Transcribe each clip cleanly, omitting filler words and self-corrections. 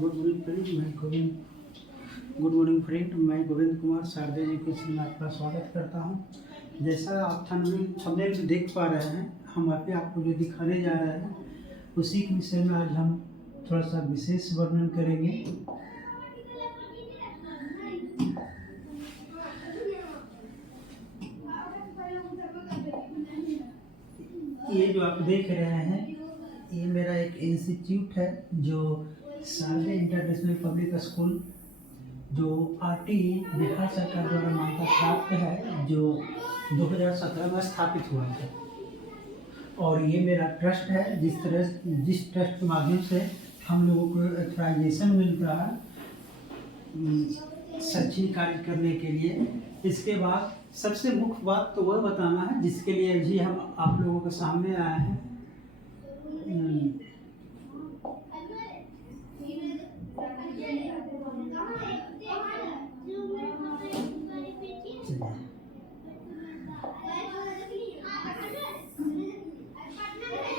Good morning friend, मैं Govind Kumar Sharda education में आपका स्वागत करता हूं। जैसा आप थंबनेल में देख पा रहे हैं, हम अभी आपको जो दिखाने जा रहे हैं उसी के विषय में आज हम थोड़ा सा विशेष वर्णन करेंगे। ये जो आप देख रहे हैं, ये मेरा एक इंस्टीट्यूट है जो शारदा इंटरनेशनल पब्लिक स्कूल जो RTE बिहार सरकार द्वारा मान्यता प्राप्त है, जो 2017 में स्थापित हुआ था। और ये मेरा ट्रस्ट है, जिस ट्रस्ट के माध्यम से हम लोगों को ऑथराइजेशन मिल रहा है शैक्षणिक कार्य करने के लिए। इसके बाद सबसे मुख्य बात तो वह बताना है जिसके लिए जी हम आप लोगों के सामने आए हैं।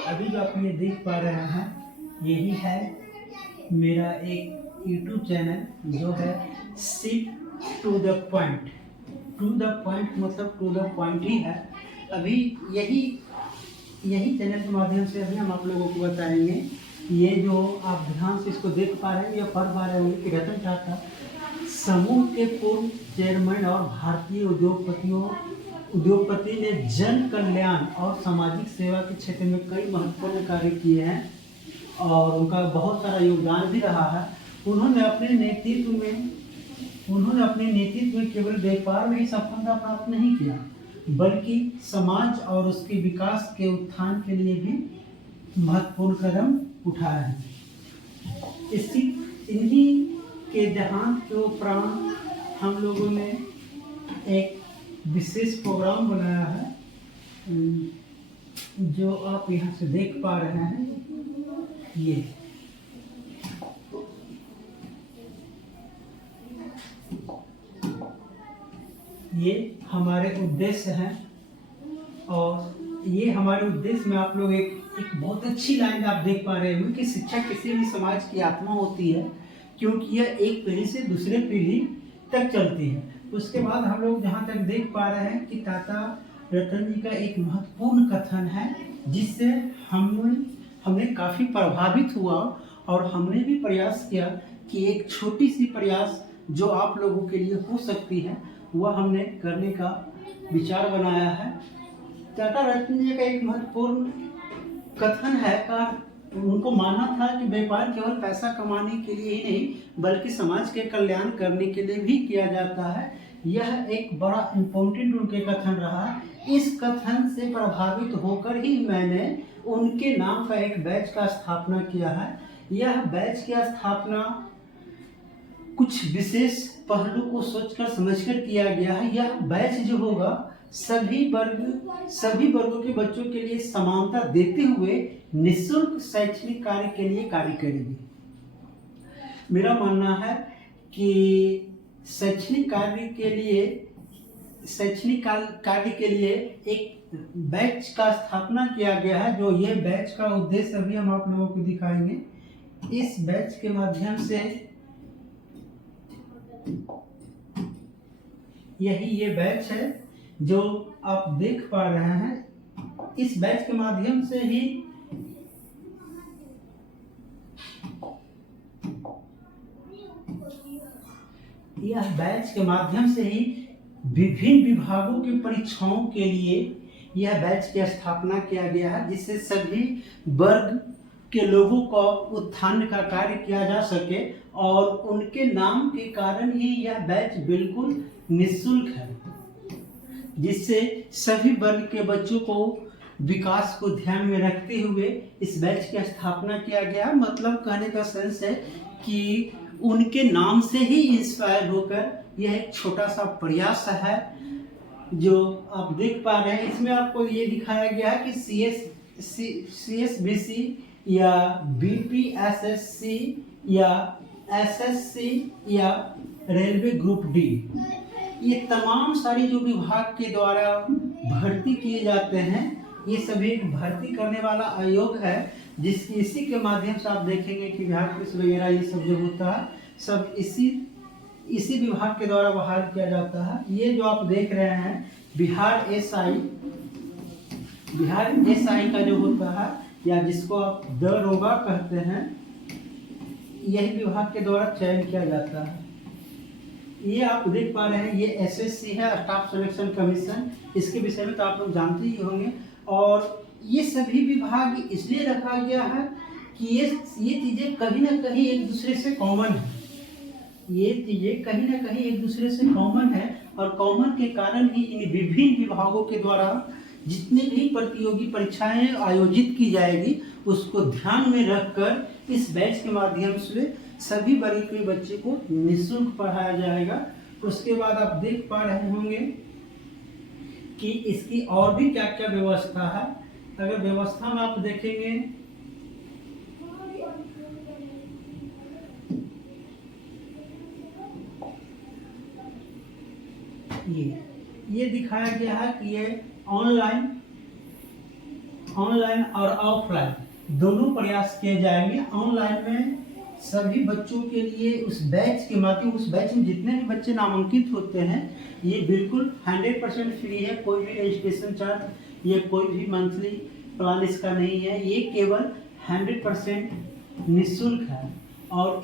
अभी जो आप ये देख पा रहे हैं, यही है मेरा एक YouTube चैनल जो है sit to the point. To the point मतलब टू द पॉइंट ही है। अभी यही चैनल के माध्यम से अभी हम आप लोगों को बताएंगे। ये जो आप ध्यान से इसको देख पा रहे हैं या पढ़ पा रहे होंगे कि रतन टाटा समूह के पूर्व चेयरमैन और भारतीय उद्योगपति ने जन कल्याण और सामाजिक सेवा के क्षेत्र में कई महत्वपूर्ण कार्य किए हैं और उनका बहुत सारा योगदान भी रहा है। उन्होंने अपने नेतृत्व में केवल व्यापार में ही सफलता प्राप्त नहीं किया, बल्कि समाज और उसके विकास के उत्थान के लिए भी महत्वपूर्ण कदम उठाया है। इन्हीं के देहांत के उपरांत हम लोगों ने एक विशेष प्रोग्राम बनाया है, जो आप यहाँ से देख पा रहे हैं। ये हमारे उद्देश्य हैं और ये हमारे उद्देश्य में आप लोग एक बहुत अच्छी लाइन आप देख पा रहे हैं कि शिक्षा किसी भी समाज की आत्मा होती है, क्योंकि यह एक पीढ़ी से दूसरे पीढ़ी तक चलती है। उसके बाद हम लोग जहाँ तक देख पा रहे हैं कि टाटा रतन जी का एक महत्वपूर्ण कथन है, जिससे हमने काफ़ी प्रभावित हुआ और हमने भी प्रयास किया कि एक छोटी सी प्रयास जो आप लोगों के लिए हो सकती है वह हमने करने का विचार बनाया है। टाटा रतन जी का एक महत्वपूर्ण कथन है का उनको मानना था कि व्यापार केवल पैसा कमाने के लिए ही नहीं बल्कि समाज के कल्याण करने के लिए भी किया जाता है। यह एक बड़ा इम्पोर्टेंट उनके कथन रहा। इस कथन से प्रभावित होकर ही मैंने उनके नाम का एक बैच का स्थापना किया है। यह बैच की स्थापना कुछ विशेष पहलू को सोचकर समझकर किया गया है। यह बैच जो होगा सभी वर्गों के बच्चों के लिए समानता देते हुए निःशुल्क शैक्षणिक कार्य के लिए कार्य करेगी। मेरा मानना है कि शैक्षणिक कार्य के लिए एक बैच का स्थापना किया गया है, जो ये बैच का उद्देश्य अभी हम आप लोगों को दिखाएंगे। इस बैच के माध्यम से ये बैच है जो आप देख पा रहे हैं। इस बैच के माध्यम से ही विभिन्न विभागों की परीक्षाओं के लिए यह बैच की स्थापना किया गया है, जिससे सभी वर्ग के लोगों का उत्थान का कार्य किया जा सके और उनके नाम के कारण ही यह बैच बिल्कुल निःशुल्क है, जिससे सभी वर्ग के बच्चों को विकास को ध्यान में रखते हुए इस बैच की स्थापना किया गया। मतलब कहने का सेंस है कि उनके नाम से ही इंस्पायर होकर यह एक छोटा सा प्रयास है जो आप देख पा रहे हैं। इसमें आपको ये दिखाया गया है कि CSBC या BPSSC या SSC या रेलवे ग्रुप D, ये तमाम सारी जो विभाग के द्वारा भर्ती किए जाते हैं, ये सभी एक भर्ती करने वाला आयोग है, जिसकी इसी के माध्यम से आप देखेंगे कि बिहार पुलिस वगैरह ये सब जो होता है सब इसी विभाग के द्वारा बहाल किया जाता है। ये जो आप देख रहे हैं बिहार एसआई का जो होता है, या जिसको आप दरोगा कहते हैं, यही विभाग के द्वारा चयन किया जाता है। ये आप देख पा रहे हैं, ये एसएससी है, स्टाफ सिलेक्शन कमीशन। इसके विषय में तो आप लोग जानते ही होंगे। और ये सभी विभाग इसलिए रखा गया है कि ये चीज़ें कहीं ना कहीं एक दूसरे से कॉमन है। ये चीज़ें कहीं ना कहीं एक दूसरे से कॉमन है, और कॉमन के कारण ही इन विभिन्न विभागों के द्वारा जितनी भी प्रतियोगी परीक्षाएं आयोजित की जाएगी उसको ध्यान में रखकर इस बैच के माध्यम से सभी वर्ग के बच्चे को निःशुल्क पढ़ाया जाएगा। उसके बाद आप देख पा रहे होंगे कि इसकी और भी क्या क्या व्यवस्था है। अगर व्यवस्था में आप देखेंगे, ये दिखाया गया है कि ये ऑनलाइन और ऑफलाइन दोनों प्रयास किए जाएंगे। ऑनलाइन में सभी बच्चों के लिए उस बैच में जितने भी बच्चे नामांकित होते हैं ये बिल्कुल 100% फ्री है। कोई भी रजिस्ट्रेशन चार्ज या कोई भी मंथली प्लान इसका नहीं है, ये केवल 100% निःशुल्क है। और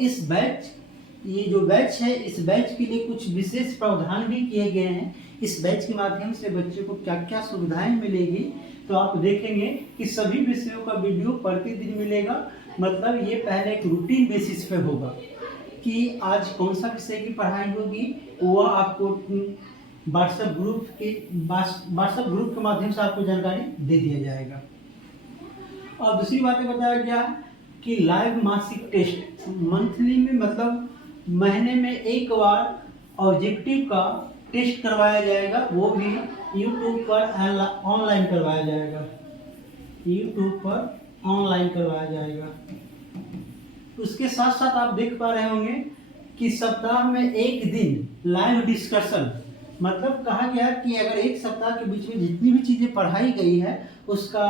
ये जो बैच है, इस बैच के लिए कुछ विशेष प्रावधान भी किए गए हैं। इस बैच के माध्यम से बच्चे को क्या क्या सुविधाएं मिलेगी, तो आप देखेंगे कि सभी विषयों का वीडियो प्रतिदिन मिलेगा। मतलब ये पहले एक रूटीन बेसिस पे होगा कि आज कौन सा विषय की पढ़ाई होगी, वह आपको व्हाट्सएप ग्रुप के माध्यम से आपको जानकारी दे दिया जाएगा। और दूसरी बात बताया गया कि लाइव मासिक टेस्ट मंथली में, मतलब महीने में एक बार ऑब्जेक्टिव का टेस्ट करवाया जाएगा, वो भी यूट्यूब पर ऑनलाइन करवाया जाएगा। उसके साथ साथ आप देख पा रहे होंगे कि सप्ताह में एक दिन लाइव डिस्कशन, मतलब कहा गया कि अगर एक सप्ताह के बीच में जितनी भी चीज़ें पढ़ाई गई है उसका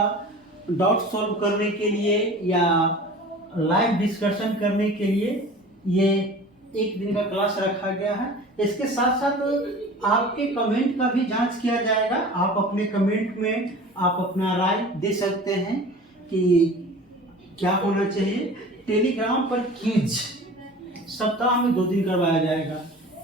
डाउट सॉल्व करने के लिए या लाइव डिस्कशन करने के लिए ये एक दिन का क्लास रखा गया है। इसके साथ साथ आपके कमेंट का भी जांच किया जाएगा। आप अपने कमेंट में आप अपना राय दे सकते हैं कि क्या होना चाहिए। टेलीग्राम पर क्विज सप्ताह में 2 दिन करवाया जाएगा।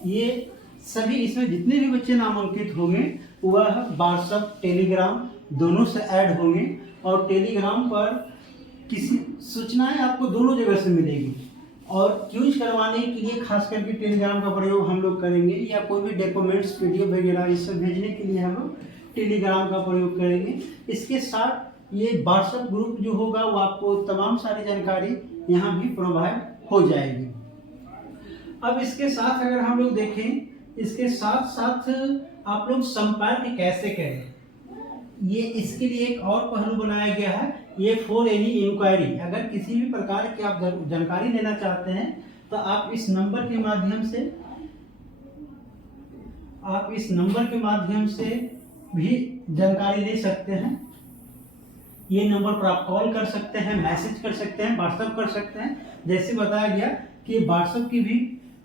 ये सभी, इसमें जितने भी बच्चे नामांकित होंगे वह व्हाट्सएप टेलीग्राम दोनों से ऐड होंगे, और टेलीग्राम पर किसी सूचनाएं आपको दोनों जगह से मिलेगी। और क्यूज करवाने के लिए खास करके टेलीग्राम का प्रयोग हम लोग करेंगे, या कोई भी डॉक्यूमेंट्स पीडीएफ वगैरह ये सब भेजने के लिए हम लोग टेलीग्राम का प्रयोग करेंगे। इसके साथ ये व्हाट्सएप ग्रुप जो होगा वो आपको तमाम सारी जानकारी यहाँ भी प्रोवाइड हो जाएगी। अब इसके साथ अगर हम लोग देखें, इसके साथ साथ आप लोग संपर्क कैसे करें, ये इसके लिए एक और पहलू बनाया गया है। ये फॉर एनी इंक्वायरी, अगर किसी भी प्रकार की आप जानकारी लेना चाहते हैं तो आप इस नंबर के माध्यम से भी जानकारी ले सकते हैं। ये नंबर पर आप कॉल कर सकते हैं, मैसेज कर सकते हैं, व्हाट्सएप कर सकते हैं। जैसे बताया गया कि व्हाट्सएप की भी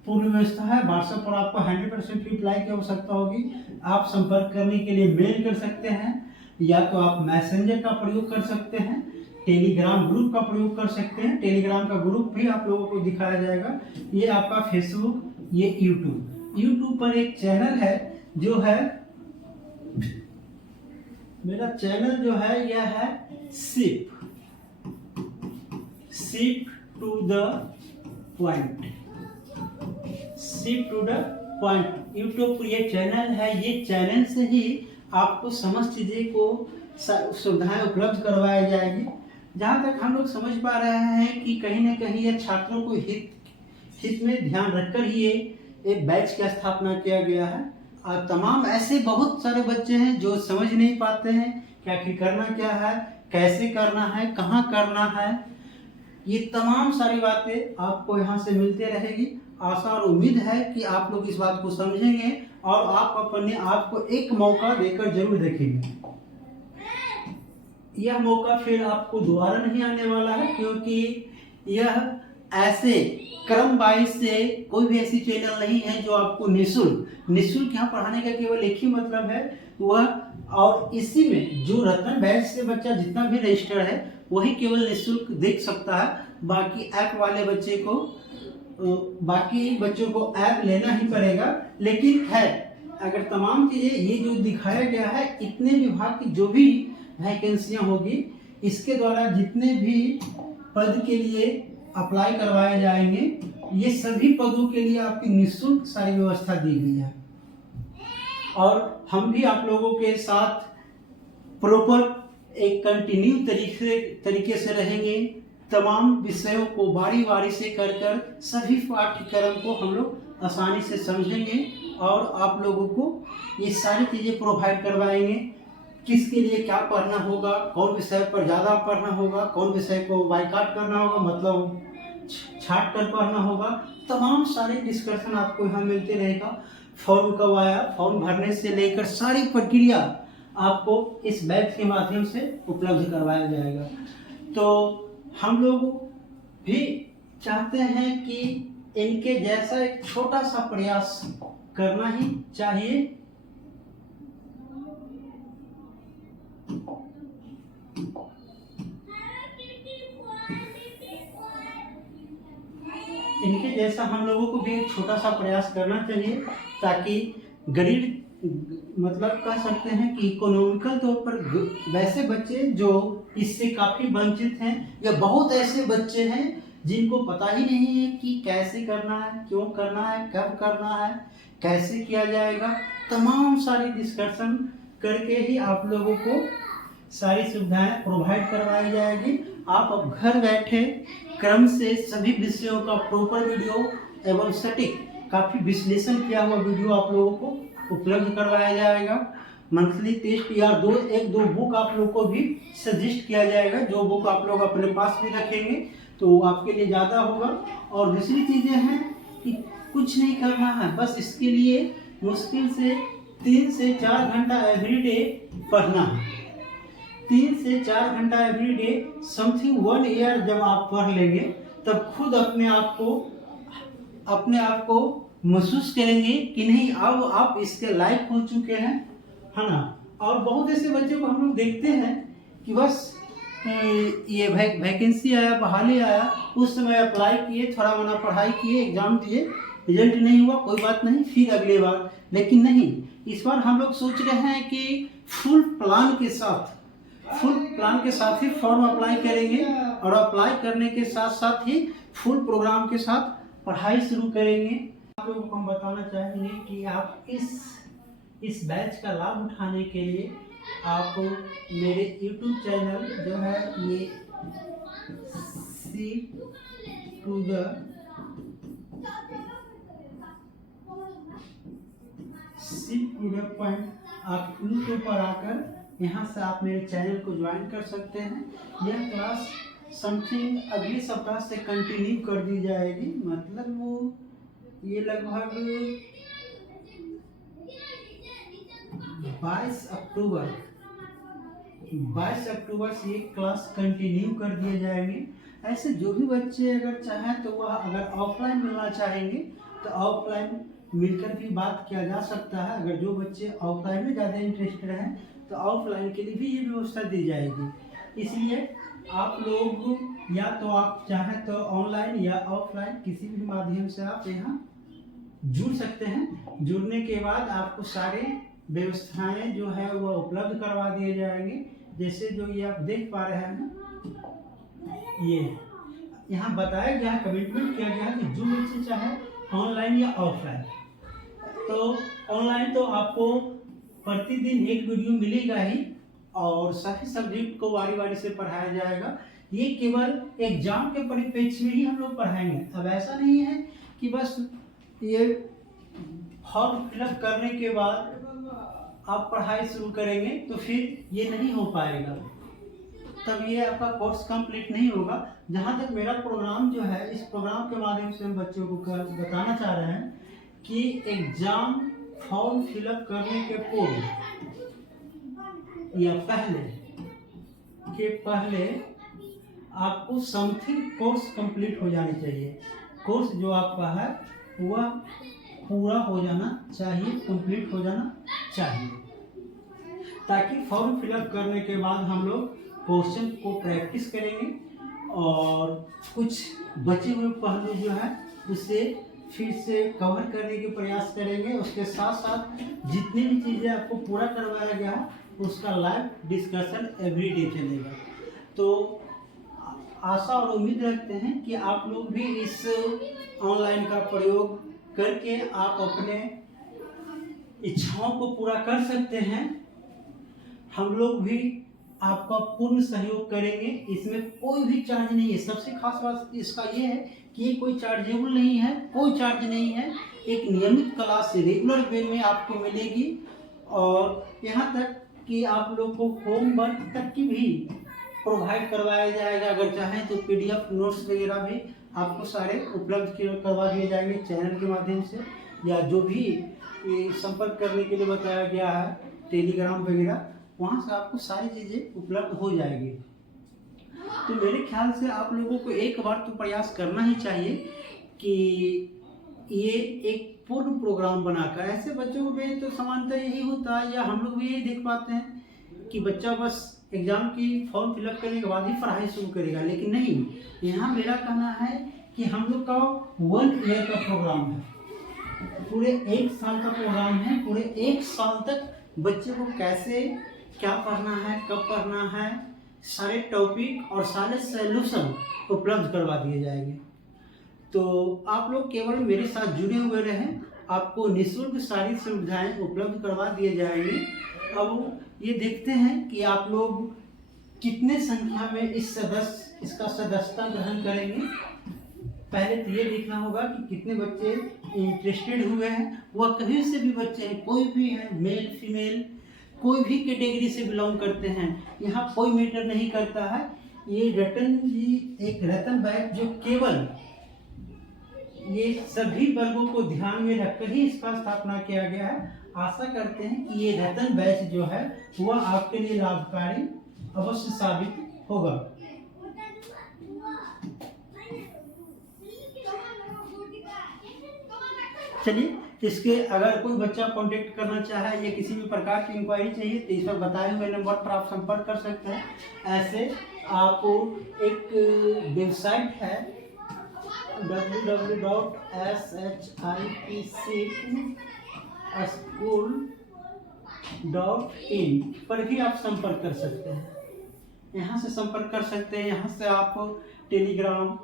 पूर्ण व्यवस्था है। व्हाट्सएप पर आपको 100% रिप्लाई की आवश्यकता होगी। आप संपर्क करने के लिए मेल कर सकते हैं, या तो आप मैसेंजर का प्रयोग कर सकते हैं, टेलीग्राम ग्रुप का प्रयोग कर सकते हैं। टेलीग्राम का ग्रुप भी आप लोगों को दिखाया जाएगा। ये आपका फेसबुक, ये यूट्यूब पर एक चैनल है जो है, मेरा चैनल जो है यह है ship to the point. YouTube पर ये चैनल है। ये चैनल से ही आपको समस्त चीज़ें को सुविधाएं उपलब्ध करवाई जाएगी। जहाँ तक हम लोग समझ पा रहे हैं कि कहीं ना कहीं ये छात्रों को हित में ध्यान रखकर ही ये एक बैच की स्थापना किया गया है। और तमाम ऐसे बहुत सारे बच्चे हैं जो समझ नहीं पाते हैं कि आखिर करना क्या है, कैसे करना है, कहाँ करना है। ये तमाम सारी बातें आपको यहाँ से मिलते रहेगी। आशा और उम्मीद है कि आप लोग इस बात को समझेंगे और आप अपने आप को एक मौका देकर जरूर देखेंगे। यह मौका फिर आपको दोबारा नहीं आने वाला है, क्योंकि यह ऐसे क्रम वाइज से कोई भी ऐसी चैनल नहीं है जो आपको निःशुल्क यहाँ पढ़ाने का केवल एक ही मतलब है वह, और इसी में जो रतन बैच से बच्चा जितना भी रजिस्टर है वही केवल निःशुल्क देख सकता है। बाकी ऐप वाले बच्चे को, बाकी बच्चों को ऐप लेना ही पड़ेगा। लेकिन है, अगर तमाम चीज़ें ये जो दिखाया गया है, इतने विभाग की जो भी वैकेंसियाँ होगी, इसके द्वारा जितने भी पद के लिए अप्लाई करवाए जाएंगे, ये सभी पदों के लिए आपकी निःशुल्क सारी व्यवस्था दी गई है। और हम भी आप लोगों के साथ प्रॉपर एक कंटिन्यू तरीके से रहेंगे। तमाम विषयों को बारी बारी से कर सभी पाठ्यक्रम को हम लोग आसानी से समझेंगे और आप लोगों को ये सारी चीज़ें प्रोवाइड करवाएंगे। किसके लिए क्या पढ़ना होगा, कौन विषय पर ज़्यादा पढ़ना होगा, कौन विषय को बायकॉट करना होगा, मतलब छाट कर पढ़ना होगा, तमाम सारे डिस्कशन आपको यहाँ मिलते रहेगा। फॉर्म कब आया, फॉर्म भरने से लेकर सारी प्रक्रिया आपको इस बैच के माध्यम से उपलब्ध करवाया जाएगा। तो हम लोग भी चाहते हैं कि इनके जैसा एक छोटा सा प्रयास करना ही चाहिए। इनके जैसा हम लोगों को भी एक छोटा सा प्रयास करना चाहिए, ताकि गरीब, मतलब कह सकते हैं कि इकोनॉमिकल तौर पर वैसे बच्चे जो इससे काफ़ी वंचित हैं, या बहुत ऐसे बच्चे हैं जिनको पता ही नहीं है कि कैसे करना है, क्यों करना है, कब करना है, कैसे किया जाएगा, तमाम सारी डिस्कशन करके ही आप लोगों को सारी सुविधाएं प्रोवाइड करवाई जाएगी। आप अब घर बैठे क्रम से सभी विषयों का प्रॉपर वीडियो एवं सटीक काफ़ी विश्लेषण किया हुआ वीडियो आप लोगों को उपलब्ध करवाया जाएगा। मंथली टेस्ट या एक दो बुक आप लोग को भी सजेस्ट किया जाएगा, जो बुक आप लोग अपने पास भी रखेंगे तो आपके लिए ज़्यादा होगा। और दूसरी चीज़ें हैं कि कुछ नहीं करना है, बस इसके लिए मुश्किल से 3 से 4 घंटा एवरीडे पढ़ना है। 3 से 4 घंटा एवरीडे, समथिंग 1 ईयर जब आप पढ़ लेंगे तब खुद अपने आप को महसूस करेंगे कि नहीं अब आप इसके लायक हो चुके हैं, है ना। और बहुत ऐसे बच्चों को हम लोग देखते हैं कि बस ये वैकेंसी आया, बहाली आया, उस समय अप्लाई किए, थोड़ा मना पढ़ाई किए, एग्जाम दिए, रिजल्ट नहीं हुआ, कोई बात नहीं, फिर अगले बार। लेकिन नहीं, इस बार हम लोग सोच रहे हैं कि फुल प्लान के साथ ही फॉर्म अप्लाई करेंगे, और अप्लाई करने के साथ साथ ही फुल प्रोग्राम के साथ पढ़ाई शुरू करेंगे। आप लोगों को हम बताना चाहेंगे कि आप इस बैच का लाभ उठाने के लिए आप मेरे YouTube चैनल जो है ये पॉइंट, आप YouTube पर आकर यहाँ से आप मेरे चैनल को ज्वाइन कर सकते हैं। यह क्लास समथिंग अगले सप्ताह से कंटिन्यू कर दी जाएगी, मतलब वो ये लगभग 22 अक्टूबर से ये क्लास कंटिन्यू कर दिए जाएंगे। ऐसे जो भी बच्चे अगर चाहें तो वह अगर ऑफलाइन मिलना चाहेंगे तो ऑफलाइन मिलकर भी बात किया जा सकता है। अगर जो बच्चे ऑफलाइन में ज़्यादा इंटरेस्टेड हैं तो ऑफलाइन के लिए भी ये व्यवस्था दी जाएगी। इसलिए आप लोग या तो आप चाहें तो ऑनलाइन या ऑफलाइन किसी भी माध्यम से आप यहाँ जुड़ सकते हैं। जुड़ने के बाद आपको सारे व्यवस्थाएं जो है वह उपलब्ध करवा दिए जाएंगे। जैसे जो ये आप देख पा रहे हैं, ये यहाँ बताया गया, कमिटमेंट किया गया कि जो बच्चे चाहे ऑनलाइन या ऑफलाइन, तो ऑनलाइन तो आपको प्रतिदिन एक वीडियो मिलेगा ही, और सभी सब्जेक्ट को बारी बारी से पढ़ाया जाएगा। ये केवल एग्जाम के परिप्रेक्ष्य में ही हम लोग पढ़ाएंगे। अब ऐसा नहीं है कि बस ये फॉर्म फिलअप करने के बाद आप पढ़ाई शुरू करेंगे तो फिर ये नहीं हो पाएगा, तब ये आपका कोर्स कंप्लीट नहीं होगा। जहाँ तक मेरा प्रोग्राम जो है, इस प्रोग्राम के माध्यम से हम बच्चों को बताना चाह रहे हैं कि एग्जाम फॉर्म फिलअप करने के पूर्व या पहले के पहले आपको समथिंग कोर्स कंप्लीट हो जानी चाहिए। कोर्स जो आपका है वह पूरा हो जाना चाहिए, कंप्लीट हो जाना चाहिए, ताकि फॉर्म फिलअप करने के बाद हम लोग क्वेश्चन को प्रैक्टिस करेंगे और कुछ बचे हुए पहलू जो है उसे फिर से कवर करने के प्रयास करेंगे। उसके साथ साथ जितनी भी चीज़ें आपको पूरा करवाया गया है उसका लाइव डिस्कशन एवरीडे चलेगा। तो आशा और उम्मीद रखते हैं कि आप लोग भी इस ऑनलाइन का प्रयोग करके आप अपने इच्छाओं को पूरा कर सकते हैं। हम लोग भी आपका पूर्ण सहयोग करेंगे, इसमें कोई भी चार्ज नहीं है। सबसे खास बात इसका ये है कि ये कोई चार्जेबल नहीं है, कोई चार्ज नहीं है। एक नियमित क्लास रेगुलर वे में आपको मिलेगी और यहाँ तक कि आप लोग को होमवर्क तक की भी प्रोवाइड करवाया जाएगा। अगर चाहें तो PDF नोट्स वगैरह भी आपको सारे उपलब्ध करवा दिए जाएंगे चैनल के माध्यम से, या जो भी संपर्क करने के लिए बताया गया है टेलीग्राम वगैरह, वहाँ से आपको सारी चीज़ें उपलब्ध हो जाएगी। तो मेरे ख्याल से आप लोगों को एक बार तो प्रयास करना ही चाहिए कि ये एक पूर्ण प्रोग्राम बनाकर, ऐसे बच्चों में तो सामान्यतः यही होता है या हम लोग भी यही देख पाते हैं कि बच्चा बस एग्ज़ाम की फॉर्म फिलअप करने के बाद ही पढ़ाई शुरू करेगा, लेकिन नहीं, यहाँ मेरा कहना है कि हम लोग का 1 ईयर का प्रोग्राम है, पूरे 1 साल का प्रोग्राम है। पूरे 1 साल तक बच्चे को कैसे क्या पढ़ना है, कब पढ़ना है, सारे टॉपिक और सारे सॉल्यूशन उपलब्ध करवा दिए जाएंगे। तो आप लोग केवल मेरे साथ जुड़े हुए रहें, आपको निःशुल्क सारी सुविधाएं उपलब्ध करवा दिए जाएंगे। अब ये देखते हैं कि आप लोग कितने संख्या में इसका सदस्यता ग्रहण करेंगे। पहले तो ये देखना होगा कि कितने बच्चे इंटरेस्टेड हुए हैं। वह कहीं से भी बच्चे हैं, कोई भी है, मेल फीमेल, कोई भी कैटेगरी से बिलोंग करते हैं, यहाँ कोई मैटर नहीं करता है। ये रतन बैच जो केवल ये सभी वर्गों को ध्यान में रखकर ही इसका स्थापना किया गया है। आशा करते हैं कि ये रतन बैच जो है वह आपके लिए लाभकारी अवश्य साबित होगा। चलिए, इसके अगर कोई बच्चा कांटेक्ट करना चाहे या किसी भी प्रकार की इंक्वायरी चाहिए तो इस पर बताए हुए नंबर पर आप संपर्क कर सकते हैं। ऐसे आपको एक वेबसाइट है www.shipschool.in पर भी आप संपर्क कर सकते हैं। यहाँ से संपर्क कर सकते हैं। यहाँ से आप टेलीग्राम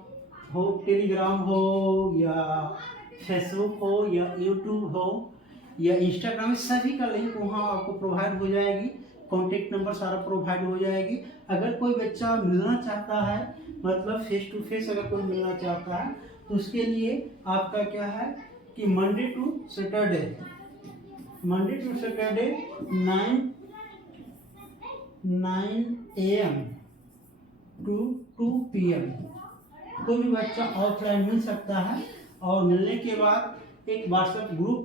हो या फेसबुक हो या यूट्यूब हो या इंस्टाग्राम, सभी का लिंक वहाँ आपको प्रोवाइड हो जाएगी। कॉन्टेक्ट नंबर सारा प्रोवाइड हो जाएगी। अगर कोई बच्चा मिलना चाहता है, मतलब फेस टू फेस अगर कोई मिलना चाहता है, तो उसके लिए आपका क्या है कि Monday to Saturday 9 AM to 2 PM कोई भी बच्चा ऑफलाइन मिल सकता है। और मिलने के बाद एक व्हाट्सएप ग्रुप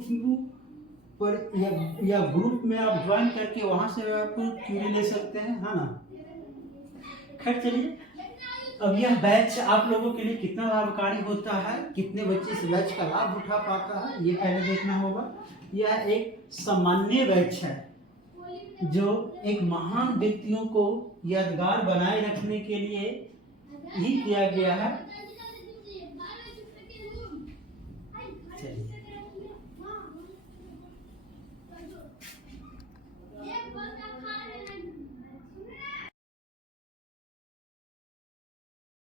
पर या ग्रुप में आप ज्वाइन करके वहाँ से आप क्यूरी ले सकते हैं, है ना। खैर चलिए, अब यह बैच आप लोगों के लिए कितना लाभकारी होता है, कितने बच्चे इस बैच का लाभ उठा पाता है, ये पहले देखना होगा। यह एक सामान्य बैच है जो एक महान व्यक्तियों को यादगार बनाए रखने के लिए ही किया गया है।